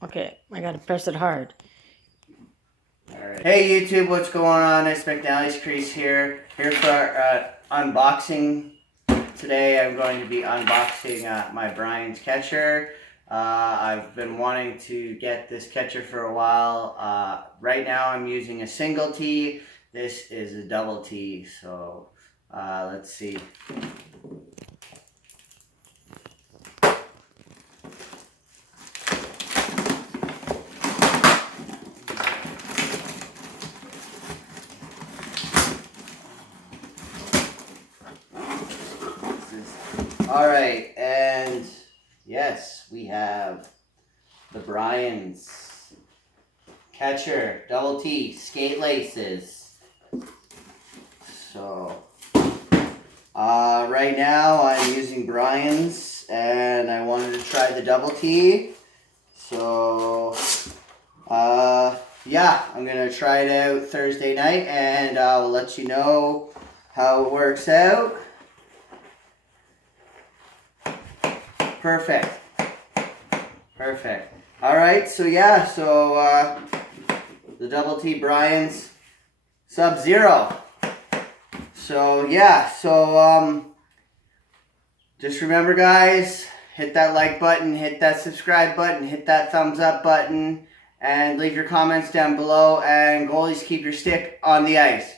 Okay, I gotta press it hard. Alright. Hey YouTube, what's going on? It's McNally's Crease here for our unboxing. Today I'm going to be unboxing my Brian's catcher. I've been wanting to get this catcher for a while. Right now I'm using a single T. This is a double T, so let's see. Alright, and yes, we have the Brian's catcher, double T, skate laces. So, right now I'm using Brian's and I wanted to try the double T. So, yeah, I'm going to try it out Thursday night and I'll let you know how it works out. Perfect. Perfect. Alright, so yeah, the double T Brian's Sub-Zero. So yeah, just remember guys, hit that like button, hit that subscribe button, hit that thumbs up button, and leave your comments down below, and goalies, keep your stick on the ice.